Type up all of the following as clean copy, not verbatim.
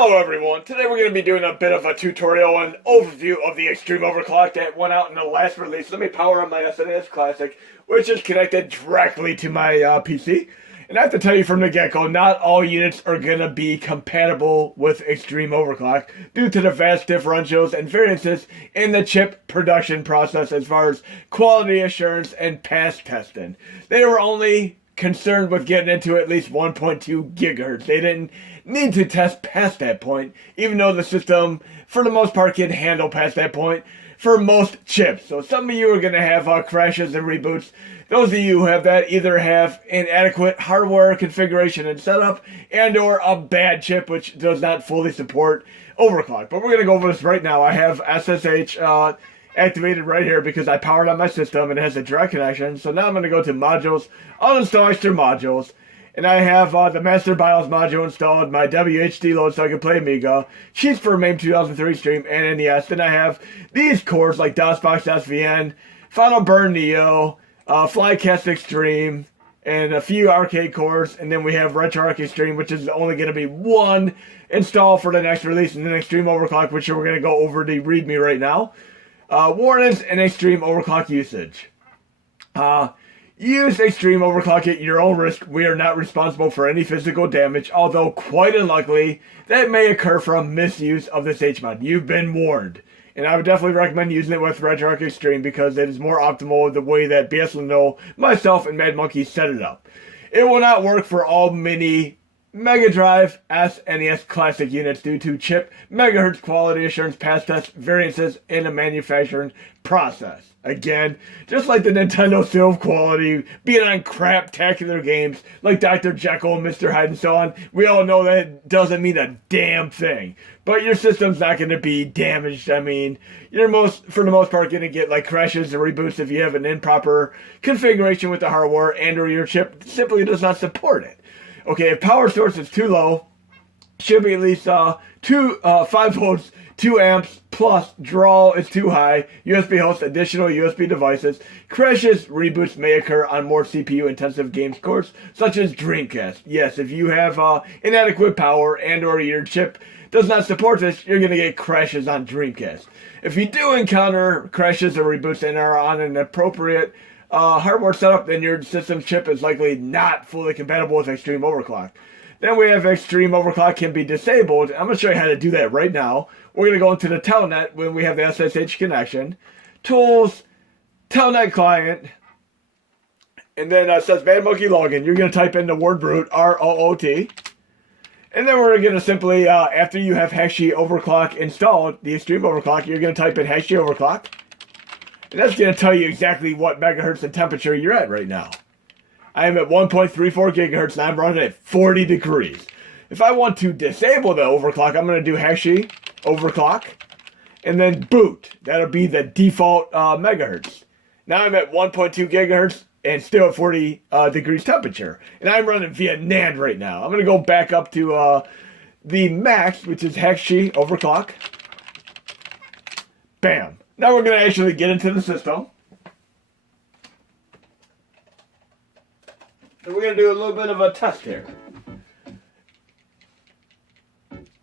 Hello everyone, today we're going to be doing a bit of a tutorial and overview of the Xtreme Overclock that went out in the last release. Let me power on my SNES Classic, which is connected directly to my PC. And I have to tell you from the get-go, not all units are going to be compatible with Xtreme Overclock due to the vast differentials and variances in the chip production process as far as quality assurance and pass testing. They were only concerned with getting into at least 1.2 gigahertz. They didn't need to test past that point, even though the system, for the most part, can handle past that point for most chips. So some of you are going to have crashes and reboots. Those of you who have that either have inadequate hardware configuration and setup and or a bad chip which does not fully support overclock. But we're going to go over this right now. I have SSH activated right here because I powered on my system and it has a direct connection. So now I'm going to go to modules, uninstall extra modules, and I have the master BIOS module installed, my WHD load so I can play Amiga, cheats for MAME 2003 Xtreme and NES. Then I have these cores like DOSBox SVN, Final Burn Neo, Flycast Xtreme, and a few arcade cores. And then we have RetroArch Xtreme, which is only going to be one install for the next release, and then Xtreme Overclock, which we're going to go over the README right now. Warnings and Xtreme Overclock usage. Use Xtreme Overclock at your own risk. We are not responsible for any physical damage, although quite unlikely that may occur from misuse of this HMOD. You've been warned. And I would definitely recommend using it with RetroArch Xtreme because it is more optimal the way that bslenul, myself, and madmonkey set it up. It will not work for all mini Mega Drive SNES Classic units due to chip megahertz quality assurance pass test variances in the manufacturing process. Again, just like the Nintendo Silv quality being on crap-tacular games like Dr. Jekyll and Mr. Hyde and so on, we all know that doesn't mean a damn thing. But your system's not going to be damaged. I mean, you're for the most part going to get like crashes and reboots if you have an improper configuration with the hardware and or your chip simply does not support it. Okay, if power source is too low, should be at least 5 volts, 2 amps, plus draw is too high, USB host additional USB devices. Crashes, reboots may occur on more CPU-intensive game cores, such as Dreamcast. Yes, if you have inadequate power and or your chip does not support this, you're going to get crashes on Dreamcast. If you do encounter crashes or reboots and are on an appropriate hardware setup, then your system's chip is likely not fully compatible with Xtreme Overclock. Then we have Xtreme Overclock can be disabled. I'm going to show you how to do that right now. We're going to go into the telnet when we have the SSH connection. Tools, telnet client, and then it says madmonkey login. You're going to type in the word root, ROOT. And then we're going to simply, after you have Xtreme Overclock installed, the Xtreme Overclock, you're going to type in Xtreme Overclock. And that's going to tell you exactly what megahertz and temperature you're at right now. I am at 1.34 gigahertz and I'm running at 40 degrees. If I want to disable the overclock, I'm going to do Xtreme Overclock and then boot. That'll be the default megahertz. Now I'm at 1.2 gigahertz and still at 40 degrees temperature. And I'm running via NAND right now. I'm going to go back up to the max, which is Xtreme Overclock. Bam. Now we're going to actually get into the system. And we're going to do a little bit of a test here.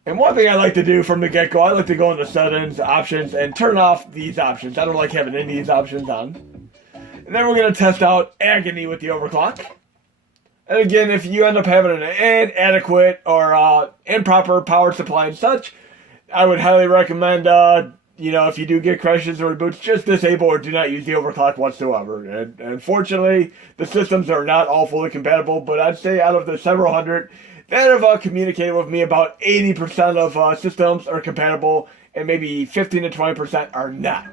And one thing I like to do from the get-go, I like to go into settings, options, and turn off these options. I don't like having any of these options on. And then we're going to test out Agony with the overclock. And again, if you end up having an inadequate or improper power supply and such, I would highly recommend if you do get crashes or reboots, just disable or do not use the overclock whatsoever. And unfortunately, the systems are not all fully compatible, but I'd say out of the several hundred that have communicated with me, about 80% of systems are compatible, and maybe 15 to 20% are not.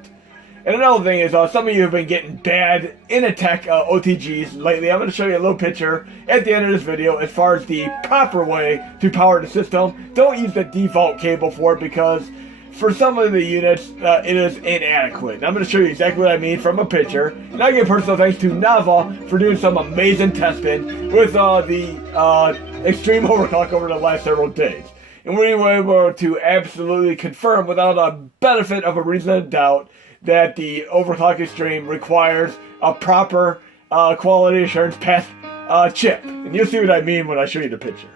And another thing is, some of you have been getting bad Initech OTGs lately. I'm going to show you a little picture at the end of this video as far as the proper way to power the system. Don't use the default cable for it because for some of the units, it is inadequate. And I'm going to show you exactly what I mean from a picture. And I give personal thanks to Nava for doing some amazing testing with the Xtreme Overclock over the last several days. And we were able to absolutely confirm without a benefit of a reasonable doubt that the Overclock Xtreme requires a proper quality assurance pass chip. And you'll see what I mean when I show you the picture.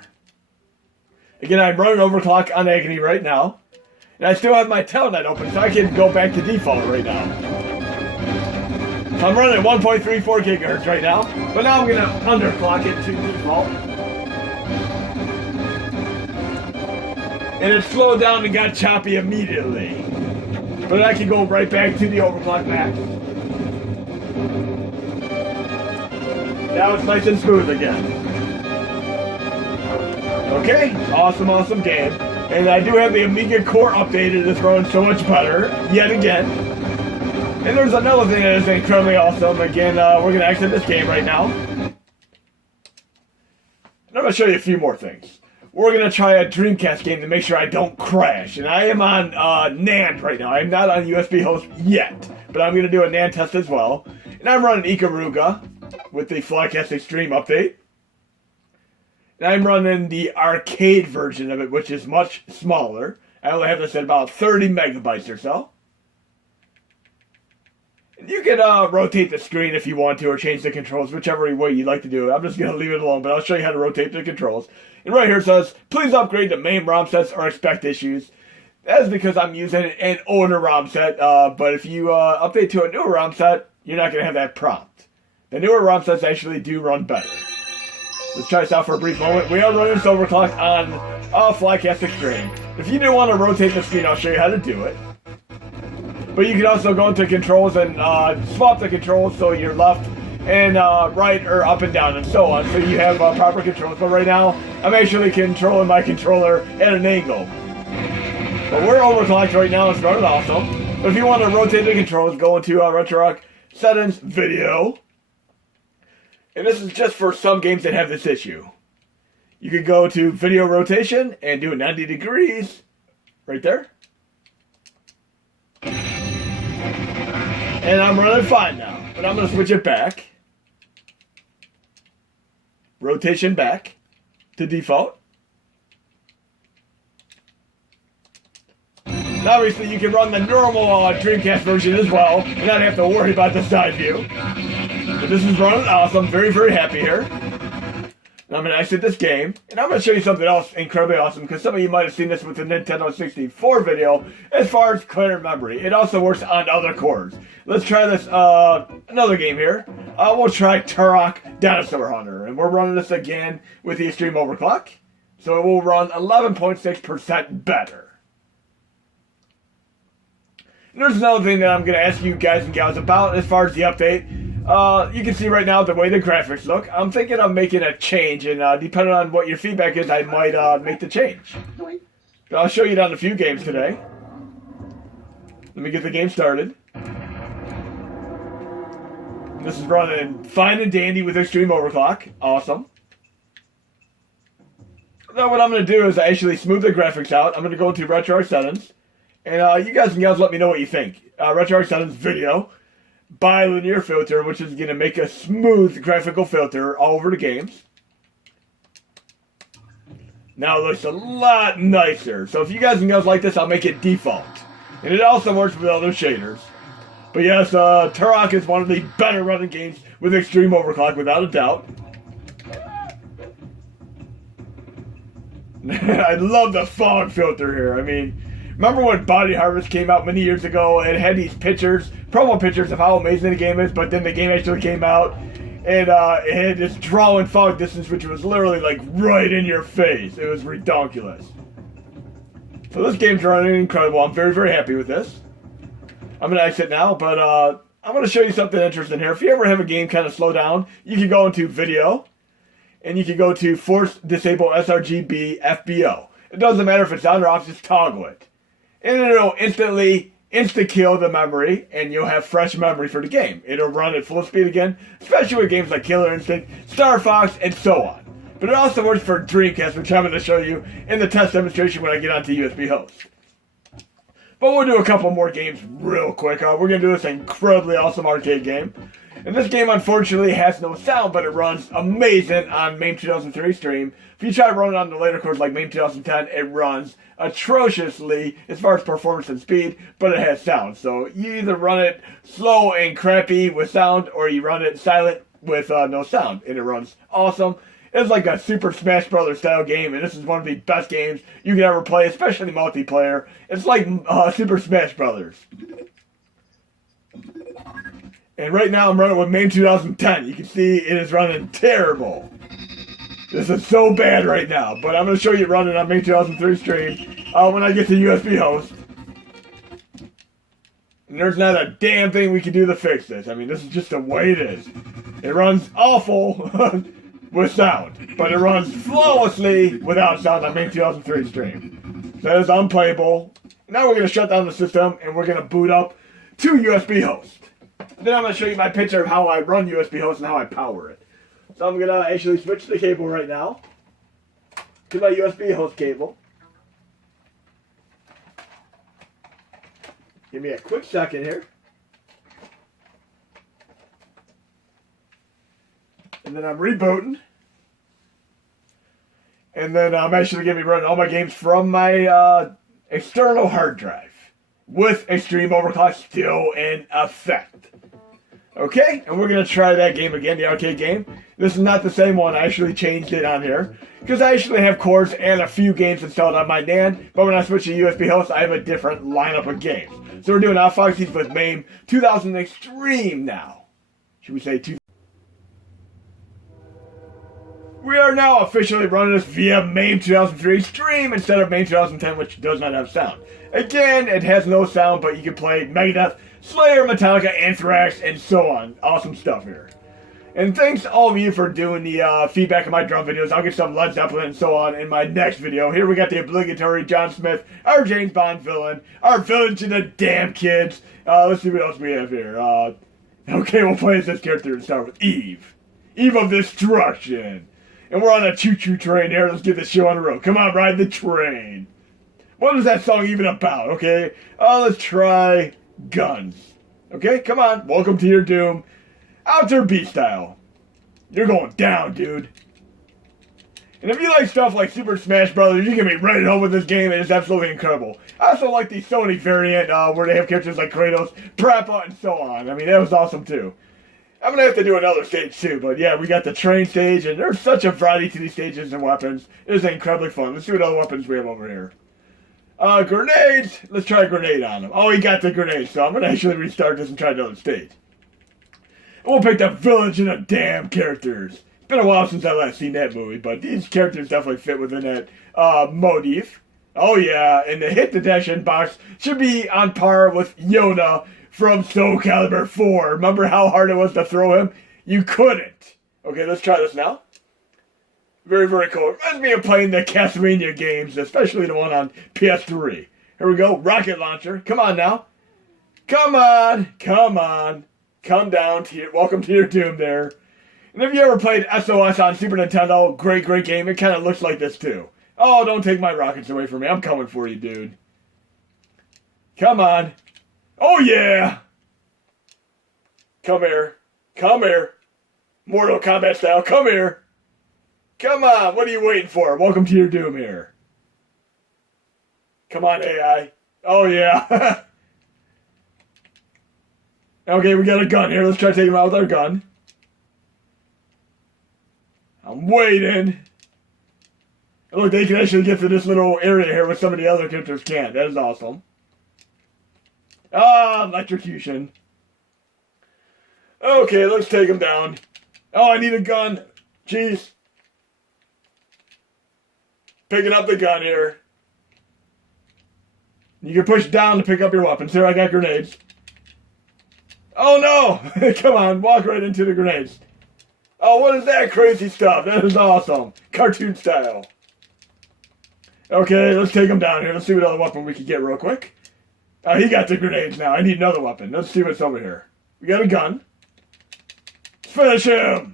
Again, I'm running Overclock on Agony right now. And I still have my telnet open, so I can go back to default right now. So I'm running at 1.34 gigahertz right now, but now I'm going to underclock it to default. And it slowed down and got choppy immediately. But I can go right back to the overclock max. Now it's nice and smooth again. Okay, awesome game. And I do have the Amiga core updated. It's running so much better, yet again. And there's another thing that is incredibly awesome. Again, we're going to exit this game right now. And I'm going to show you a few more things. We're going to try a Dreamcast game to make sure I don't crash. And I am on NAND right now. I'm not on USB host yet. But I'm going to do a NAND test as well. And I'm running Ikaruga with the Flycast Xtreme update. And I'm running the arcade version of it, which is much smaller. I only have this at about 30 megabytes or so. And you can rotate the screen if you want to, or change the controls, whichever way you'd like to do it. I'm just going to leave it alone, but I'll show you how to rotate the controls. And right here it says, please upgrade to main ROM sets or expect issues. That is because I'm using an older ROM set, but if you update to a newer ROM set, you're not going to have that prompt. The newer ROM sets actually do run better. Let's try this out for a brief moment. We are running this overclock on Flycast Xtreme. If you do want to rotate the screen, I'll show you how to do it. But you can also go into controls and swap the controls so you're left and right or up and down and so on. So you have proper controls. But right now, I'm actually controlling my controller at an angle. But we're overclocked right now. It's running awesome. But if you want to rotate the controls, go into RetroArch Settings, Video. And this is just for some games that have this issue. You can go to Video Rotation and do it 90 degrees. Right there. And I'm running fine now. But I'm going to switch it back. Rotation back to default. And obviously you can run the normal Dreamcast version as well and not have to worry about the side view. But this is running awesome. Very, very happy here. And I'm going to exit this game. And I'm going to show you something else incredibly awesome, because some of you might have seen this with the Nintendo 64 video as far as clear memory. It also works on other cores. Let's try this, another game here. We'll try Turok Dinosaur Hunter. And we're running this again with the Xtreme Overclock. So it will run 11.6% better. And there's another thing that I'm going to ask you guys and gals about as far as the update. You can see right now the way the graphics look. I'm thinking of making a change, and depending on what your feedback is, I might make the change. But I'll show you down a few games today. Let me get the game started. This is running fine and dandy with Xtreme Overclock. Awesome. Now what I'm going to do is actually smooth the graphics out. I'm going to go into RetroArch Settings. And you guys and gals let me know what you think. RetroArch Settings, Video. Bilinear filter, which is going to make a smooth graphical filter all over the games. Now it looks a lot nicer. So if you guys and girls like this, I'll make it default. And it also works with other shaders. But yes, Turok is one of the better running games with Xtreme Overclock, without a doubt. I love the fog filter here. I mean, remember when Body Harvest came out many years ago? It had these pictures, promo pictures of how amazing the game is, but then the game actually came out, and it had this draw and fog distance, which was literally like right in your face. It was ridiculous. So this game's running incredible. I'm very, very happy with this. I'm going to exit now, but I'm going to show you something interesting here. If you ever have a game kind of slow down, you can go into Video, and you can go to Force Disable Srgb FBO. It doesn't matter if it's on or off, just toggle it. And it'll instantly insta-kill the memory, and you'll have fresh memory for the game. It'll run at full speed again, especially with games like Killer Instinct, Star Fox, and so on. But it also works for Dreamcast, which I'm going to show you in the test demonstration when I get onto USB host. But we'll do a couple more games real quick. We're going to do this incredibly awesome arcade game. And this game, unfortunately, has no sound, but it runs amazing on MAME 2003 Xtreme. If you try running on the later cores like MAME 2010, it runs atrociously as far as performance and speed, but it has sound. So you either run it slow and crappy with sound, or you run it silent with no sound, and it runs awesome. It's like a Super Smash Brothers style game, and this is one of the best games you can ever play, especially multiplayer. It's like Super Smash Brothers. And right now I'm running with MAME 2010. You can see it is running terrible. This is so bad right now, but I'm going to show you running on MAME 2003 stream when I get to USB host. And there's not a damn thing we can do to fix this. I mean, this is just the way it is. It runs awful with sound, but it runs flawlessly without sound on MAME 2003 stream. So that is unplayable. Now we're going to shut down the system, and we're going to boot up to USB host. Then I'm going to show you my picture of how I run USB host and how I power it. So I'm going to actually switch the cable right now to my USB host cable. Give me a quick second here. And then I'm rebooting. And then I'm actually going to be running all my games from my external hard drive with Xtreme Overclock still in effect. Okay, and we're going to try that game again, the arcade game. This is not the same one. I actually changed it on here because I actually have cores and a few games installed on my NAND, but when I switch to USB host, I have a different lineup of games. So we're doing Foxy's with MAME 2000 Xtreme now. Should we say 2000? We are now officially running this via MAME 2003 Xtreme instead of MAME 2010, which does not have sound. Again, it has no sound, but you can play Megadeth, Slayer, Metallica, Anthrax, and so on. Awesome stuff here. And thanks to all of you for doing the feedback of my drum videos. I'll get some Led Zeppelin and so on in my next video. Here we got the obligatory John Smith, our James Bond villain, our villain to the damn kids. Let's see what else we have here. Okay, we'll play as this character and start with Eve. Eve of Destruction. And we're on a choo-choo train here. Let's get this show on the road. Come on, ride the train. What is that song even about, okay? Let's try Guns. Okay, come on. Welcome to your doom. Outer B style. You're going down, dude. And if you like stuff like Super Smash Brothers, you can be right at home with this game. It is absolutely incredible. I also like the Sony variant where they have characters like Kratos, Prappa, and so on. I mean, that was awesome, too. I'm going to have to do another stage, too. But, yeah, we got the train stage, and there's such a variety to these stages and weapons. It is incredibly fun. Let's see what other weapons we have over here. Grenades. Let's try a grenade on him. Oh, he got the grenade, so I'm going to actually restart this and try another stage. And we'll pick the village and the damn characters. It's been a while since I last seen that movie, but these characters definitely fit within that motif. Oh, yeah, and the hit detection box should be on par with Yoda from Soul Calibur 4. Remember how hard it was to throw him? You couldn't. Okay, let's try this now. Very, very cool. Reminds me of playing the Castlevania games, especially the one on PS3. Here we go. Rocket launcher. Come on now. Come on. Come on. Come down to your... Welcome to your doom there. And if you ever played SOS on Super Nintendo, great, great game. It kind of looks like this, too. Oh, don't take my rockets away from me. I'm coming for you, dude. Come on. Oh, yeah. Come here. Come here. Mortal Kombat style. Come here. Come on. What are you waiting for? Welcome to your doom here. Come on, AI. Oh, yeah. Okay, we got a gun here. Let's try taking him out with our gun. I'm waiting. Oh, look, they can actually get to this little area here where some of the other characters can't. That is awesome. Ah, electrocution. Okay, let's take him down. Oh, I need a gun. Jeez. Picking up the gun here. You can push down to pick up your weapons. Here, I got grenades. Oh, no. Come on, walk right into the grenades. Oh, what is that crazy stuff? That is awesome. Cartoon style. Okay, let's take him down here. Let's see what other weapon we can get real quick. Oh, he got the grenades now. I need another weapon. Let's see what's over here. We got a gun. Let's finish him.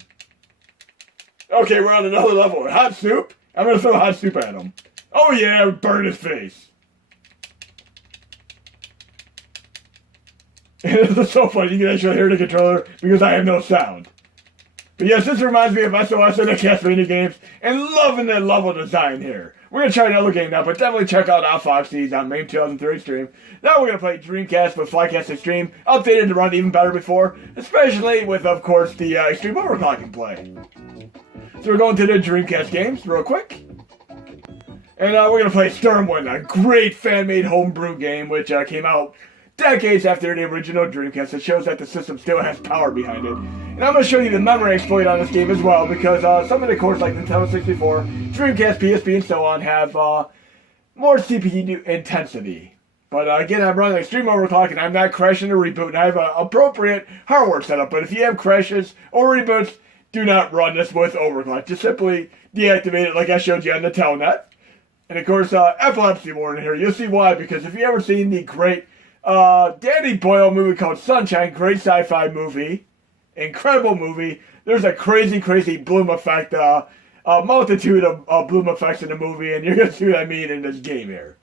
Okay, we're on another level. Hot soup. I'm going to throw hot soup at him. Oh, yeah, burn his face. This is so funny. You can actually hear the controller because I have no sound. But yes, this reminds me of SOS and the Castlevania games, and loving the level design here. We're going to try another game now, but definitely check out Foxy's on MAME 2003 Xtreme. Now we're going to play Dreamcast with Flycast Xtreme, updated to run even better before, especially with, of course, the Xtreme Overclocking play. So we're going to the Dreamcast games real quick. And we're going to play Xtreme, a great fan-made homebrew game which came out decades after the original Dreamcast. It shows that the system still has power behind it. And I'm going to show you the memory exploit on this game as well, because some of the cores like Nintendo 64, Dreamcast, PSP, and so on have more CPU intensity. But again, I'm running Xtreme Overclock and I'm not crashing or reboot, and I have an appropriate hardware setup. But if you have crashes or reboots, do not run this with Overclock. Just simply deactivate it like I showed you on the Telnet. And of course, epilepsy warning here. You'll see why, because if you ever seen the great Danny Boyle movie called Sunshine, great sci-fi movie, incredible movie. There's a crazy, crazy bloom effect, a multitude of bloom effects in the movie, and you're going to see what I mean in this game here.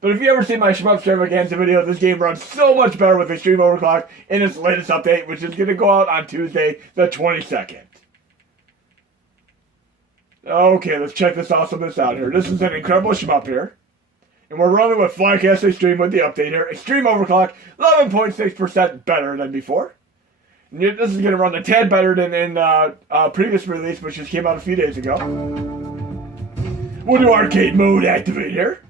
But if you ever seen my Shmup Extravaganza video, this game runs so much better with Xtreme Overclock in its latest update, which is going to go out on Tuesday, the 22nd. Okay, let's check this awesomeness out here. This is an incredible shmup here. And we're running with Flycast Xtreme with the update here. Xtreme Overclock, 11.6% better than before. And this is going to run a tad better than in previous release, which just came out a few days ago. We'll do arcade mode activate here.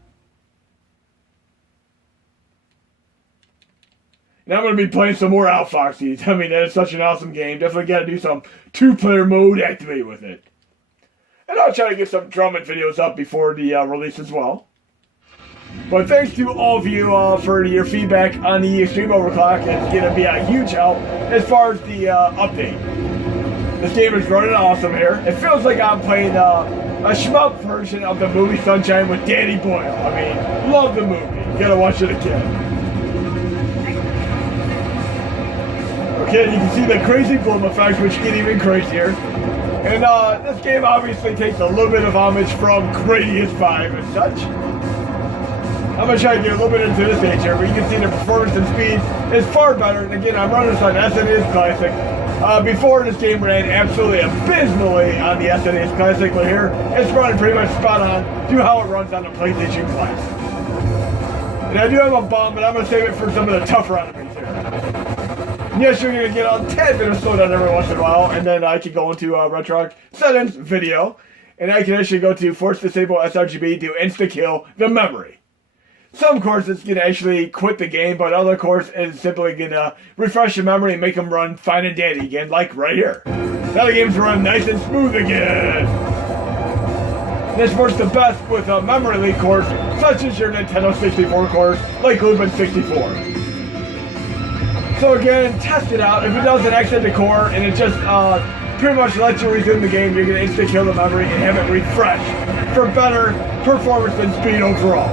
Now I'm going to be playing some more Outfoxies. I mean, that is such an awesome game. Definitely got to do some two-player mode activate with it. And I'll try to get some drumming videos up before the release as well. But thanks to all of you for your feedback on the Xtreme Overclock. It's going to be a huge help as far as the update. This game is running awesome here. It feels like I'm playing a shmup version of the movie Sunshine with Danny Boyle. I mean, love the movie. You gotta watch it again. Okay, you can see the crazy bloom effects, which get even crazier. And this game obviously takes a little bit of homage from Gradius 5 and such. I'm going to try to get a little bit into this stage here, but you can see the performance and speed is far better. And again, I'm running this on SNES Classic. Before, this game ran absolutely abysmally on the SNES Classic, but here, it's running pretty much spot on to how it runs on the PlayStation Classic. And I do have a bomb, but I'm going to save it for some of the tougher enemies here. Yes, you're going to get a tad bit of slowdown every once in a while, and then I can go into RetroArch settings, video, and I can actually go to force disable Srgb to insta-kill the memory. Some courses can actually quit the game, but other course is simply going to refresh the memory and make them run fine and dandy again, like right here. Now the game's run nice and smooth again. This works the best with a memory leak course, such as your Nintendo 64 course, like Lupin 64. So again, test it out. If it doesn't exit the core and it just pretty much lets you resume the game, you're going to insta-kill the memory and have it refreshed for better performance and speed overall.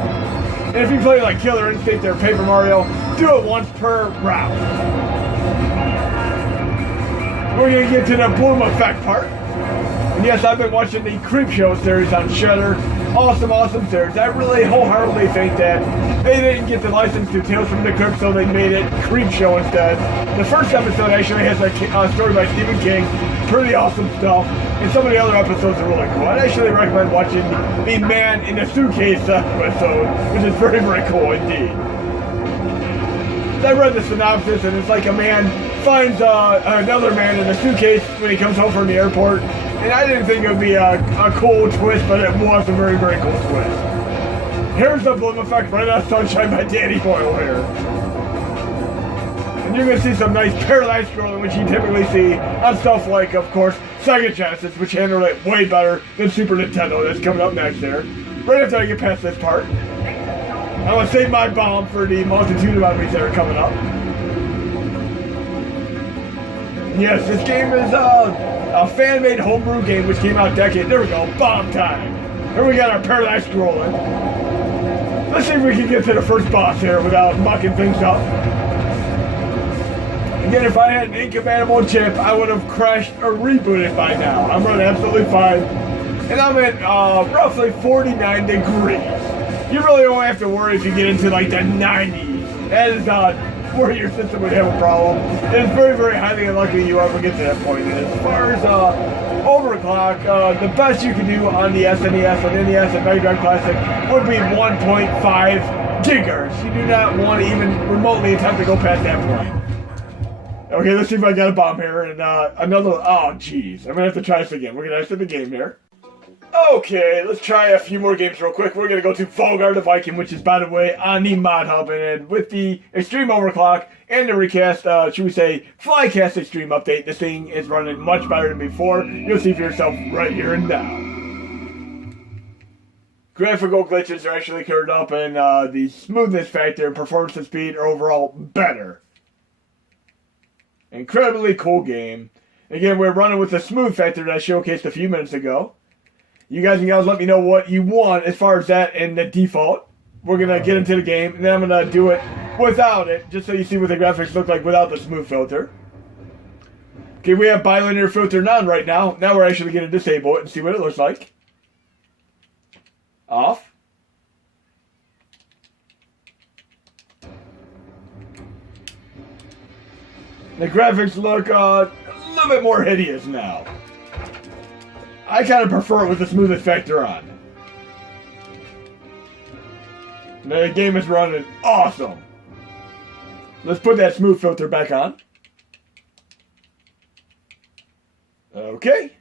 And if you play like Killer Instinct or Paper Mario, do it once per round. We're going to get to the bloom effect part. And yes, I've been watching the Creepshow series on Shudder. Awesome, awesome series. I really wholeheartedly think that they didn't get the license to Tales from the Crypt, so they made it Creepshow instead. The first episode actually has a story by Stephen King. Pretty awesome stuff. And some of the other episodes are really cool. I'd actually recommend watching the Man in the Suitcase episode, which is very, very cool indeed. I read the synopsis, and it's like a man finds another man in a suitcase when he comes home from the airport. And I didn't think it would be a cool twist, but it was a very, very cool twist. Here's the bloom effect right out of Sunshine by Danny Boyle here. And you're going to see some nice parallax scrolling, which you typically see on stuff like, of course, Sega Genesis, which handled it way better than Super Nintendo. That's coming up next there. Right after I get past this part. I'm going to save my bomb for the multitude of enemies that are coming up. Yes, this game is a fan-made homebrew game which came out decades. There we go, bomb time. Here we got our parallax scrolling. Let's see if we can get to the first boss here without mucking things up. Again, if I had an incompatible chip, I would have crashed or rebooted by now. I'm running absolutely fine. And I'm at roughly 49 degrees. You really don't have to worry if you get into like the 90s. That is not where your system would have a problem. It's very, very highly unlikely you ever get to that point. And as far as overclock, the best you can do on the SNES and NES and Mega Drive Classic would be 1.5 gigahertz. You do not want to even remotely attempt to go past that point. Okay, let's see if I got a bomb here, and another, oh jeez, I'm gonna have to try this again. We're gonna exit the game here. Okay, let's try a few more games real quick. We're gonna go to Vulgar the Viking, which is, by the way, on the Mod Hub, and with the Xtreme Overclock and the recast, should we say, Flycast Xtreme update, this thing is running much better than before. You'll see for yourself right here and now. Graphical glitches are actually cleared up, and the smoothness factor and performance and speed are overall better. Incredibly cool game. Again, we're running with the smooth factor that I showcased a few minutes ago. You guys and gals let me know what you want as far as that and the default. We're going to get into the game, and then I'm going to do it without it, just so you see what the graphics look like without the smooth filter. Okay, we have bilinear filter none right now. Now we're actually going to disable it and see what it looks like. Off. The graphics look a little bit more hideous now. I kind of prefer it with the smoothest factor on. The game is running awesome. Let's put that smooth filter back on. Okay.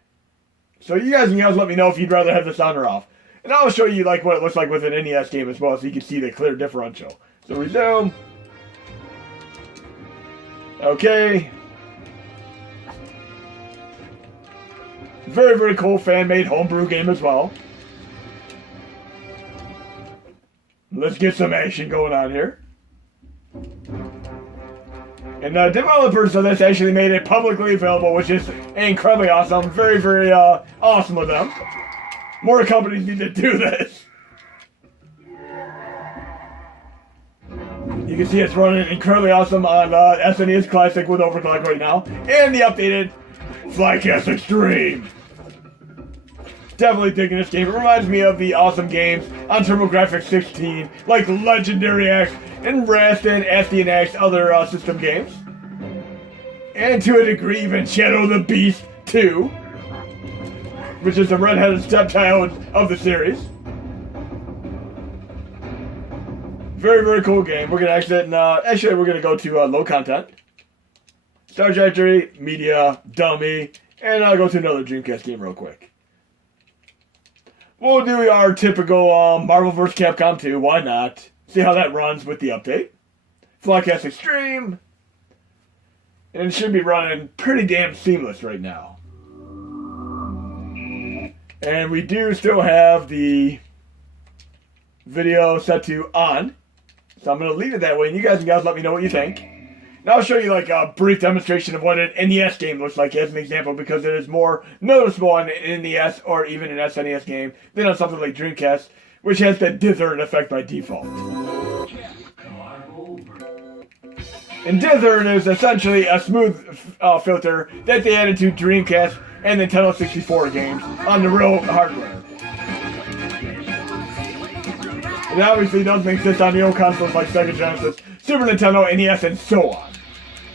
So you guys and gals let me know if you'd rather have this on or off. And I'll show you like what it looks like with an NES game as well, so you can see the clear differential. So resume. Okay. Very, very cool fan-made homebrew game as well. Let's get some action going on here. And the developers of this actually made it publicly available, which is incredibly awesome. Very, very awesome of them. More companies need to do this. You can see it's running incredibly awesome on SNES Classic with Overclock right now. And the updated Flycast Xtreme. Definitely digging this game. It reminds me of the awesome games on TurboGrafx 16, like Legendary X and Rast and Asty X, other system games. And to a degree, even Shadow the Beast 2, which is the redheaded stepchild of the series. Very, very cool game. We're going to exit and actually we're going to go to low content. Star Trajectory, Media, Dummy, and I'll go to another Dreamcast game real quick. We'll do our typical Marvel vs. Capcom 2, why not? See how that runs with the update. Flycast Xtreme. And it should be running pretty damn seamless right now. And we do still have the video set to on. So I'm going to leave it that way, and you guys and gals let me know what you think. Now I'll show you like a brief demonstration of what an NES game looks like as an example, because it is more noticeable on an NES or even an SNES game than on something like Dreamcast, which has the dithering effect by default. And dithering is essentially a smooth filter that they added to Dreamcast and Nintendo 64 games on the real hardware. It obviously doesn't exist on the old consoles like Sega Genesis, Super Nintendo, NES, and so on.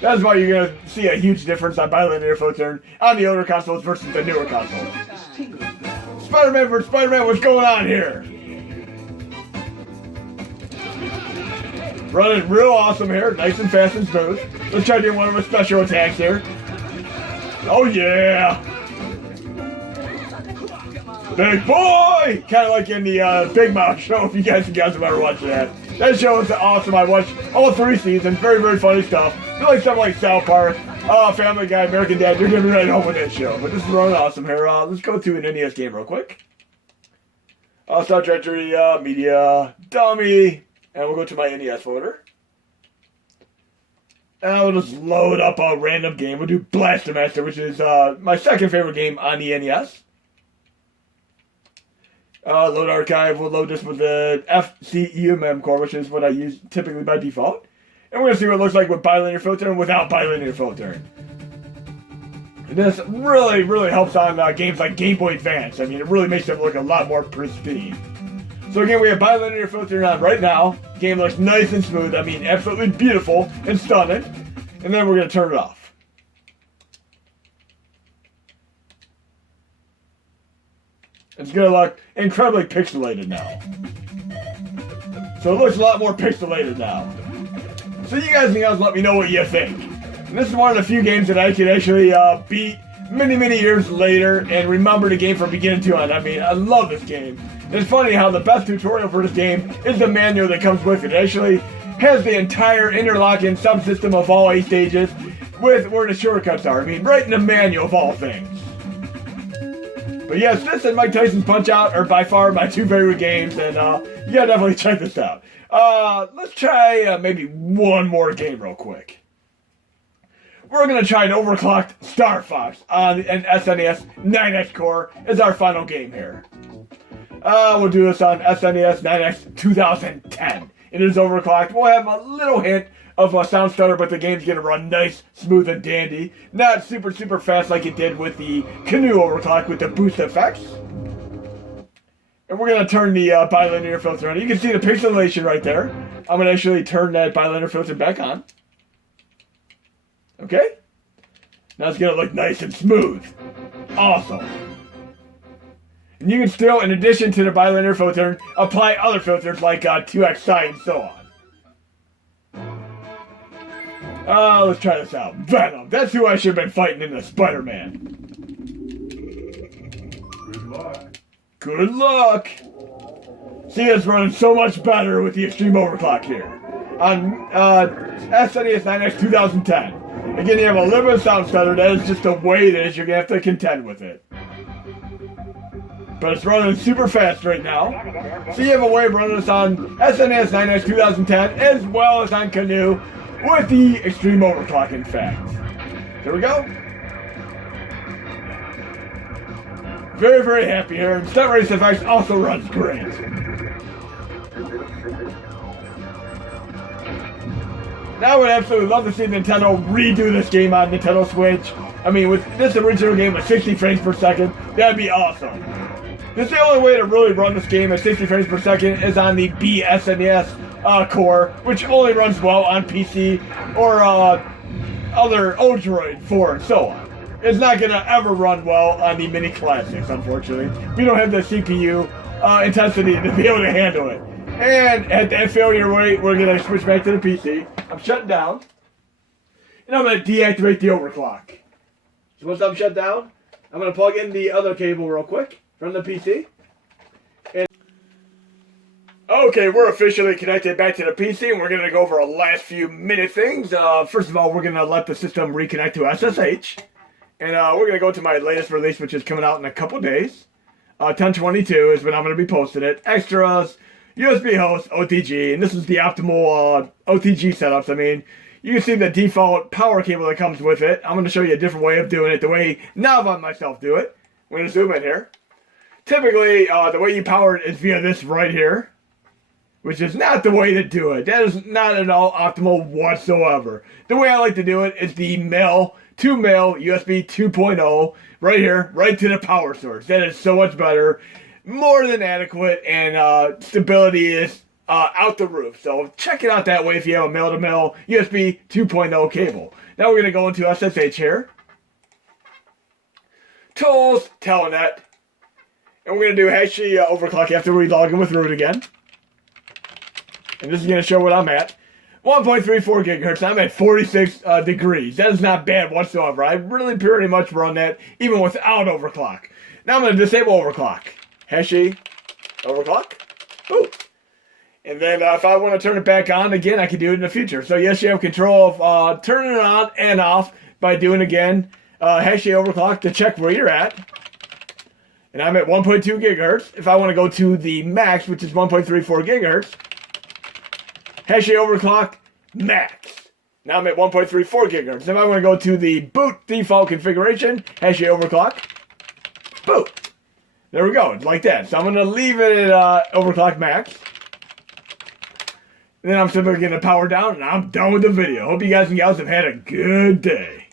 That's why you're going to see a huge difference on bilinear filtering on the older consoles versus the newer consoles. Spider-Man vs. Spider-Man, what's going on here? Running real awesome here, nice and fast and smooth. Let's try doing one of our special attacks here. Oh yeah! Big boy! Kind of like in the Big Mouth show, if you guys have ever watched that. That show is awesome. I watched all 3 seasons. Very, very funny stuff. If you like something like South Park, Family Guy, American Dad, you're going to be right home with that show. But this is running awesome here. Let's go to an NES game real quick. Star Trajectory, Media, Dummy, and we'll go to my NES folder. And we'll just load up a random game. We'll do Blaster Master, which is my second favorite game on the NES. Load archive, we'll load this with the FCEMM core, which is what I use typically by default. And we're going to see what it looks like with bilinear filtering and without bilinear filtering. And this really, really helps on games like Game Boy Advance. I mean, it really makes it look a lot more pristine. So again, we have bilinear filtering on right now. Game looks nice and smooth. I mean, absolutely beautiful and stunning. And then we're going to turn it off. It's going to look incredibly pixelated now. So it looks a lot more pixelated now. So you guys and gals let me know what you think. And this is one of the few games that I can actually beat many years later and remember the game from beginning to end. I mean, I love this game. And it's funny how the best tutorial for this game is the manual that comes with it. It actually has the entire interlocking subsystem of all 8 stages with where the shortcuts are. I mean, right in the manual of all things. But yes, this and Mike Tyson's Punch-Out are by far my 2 favorite games, and you gotta definitely check this out. Let's try maybe one more game real quick. We're gonna try an overclocked Star Fox on an SNES 9X core as our final game here. We'll do this on SNES 9X 2010. It is overclocked. We'll have a little hint of a sound stutter, but the game's gonna run nice, smooth, and dandy. Not super fast like it did with the Canoe overclock with the boost effects. And we're gonna turn the bilinear filter on. You can see the pixelation right there. I'm gonna actually turn that bilinear filter back on. Okay? Now it's gonna look nice and smooth. Awesome. And you can still, in addition to the bilinear filter, apply other filters like 2x side and so on. Let's try this out. Venom. That's who I should have been fighting in the Spider-Man. Good luck. Good luck. See, it's running so much better with the Xtreme Overclock here. On SNES 9X 2010. Again, you have a little bit of sound stutter. That is just the way it is. You're going to have to contend with it. But it's running super fast right now. So you have a way of running this on SNES 9X 2010 as well as on Canoe with the Xtreme Overclock, in fact. There we go. Very happy here. And Stunt Race FX also runs great. Now I would absolutely love to see Nintendo redo this game on Nintendo Switch. I mean, with this original game with 60 frames per second, that'd be awesome. This is the only way to really run this game at 60 frames per second is on the bslenul core, which only runs well on PC or other Odroid 4 and so on. It's not going to ever run well on the mini classics, unfortunately. We don't have the CPU intensity to be able to handle it. And at that failure rate, we're going to switch back to the PC. I'm shutting down. And I'm going to deactivate the overclock. So once I'm shut down, I'm going to plug in the other cable real quick from the PC. And okay, we're officially connected back to the PC, and we're going to go over a last few minute things. First of all, we're going to let the system reconnect to SSH. And we're going to go to my latest release, which is coming out in a couple days. 1022 is when I'm going to be posting it. Extras, USB host, OTG, and this is the optimal OTG setups. I mean, you can see the default power cable that comes with it. I'm going to show you a different way of doing it, the way Nava and myself do it. We're going to zoom in here. Typically, the way you power it is via this right here, which is not the way to do it. That is not at all optimal whatsoever. The way I like to do it is the male to male USB 2.0 right here, right to the power source. That is so much better, more than adequate, and stability is out the roof. So check it out that way if you have a male to male USB 2.0 cable. Now we're going to go into SSH here. Tools, Telnet. And we're going to do hashy overclock after we log in with root again. And this is going to show what I'm at. 1.34 gigahertz. I'm at 46 degrees. That is not bad whatsoever. I really pretty much run that even without overclock. Now I'm going to disable overclock. Hashy overclock. Ooh. And then if I want to turn it back on again, I can do it in the future. So yes, you have control of turning it on and off by doing again hashy overclock to check where you're at. And I'm at 1.2 gigahertz. If I want to go to the max, which is 1.34 gigahertz, hashy overclock max. Now I'm at 1.34 gigahertz. If I want to go to the boot default configuration, hashy overclock, boot. There we go, like that. So I'm going to leave it at overclock max. And then I'm simply going to power down, and I'm done with the video. Hope you guys and gals have had a good day.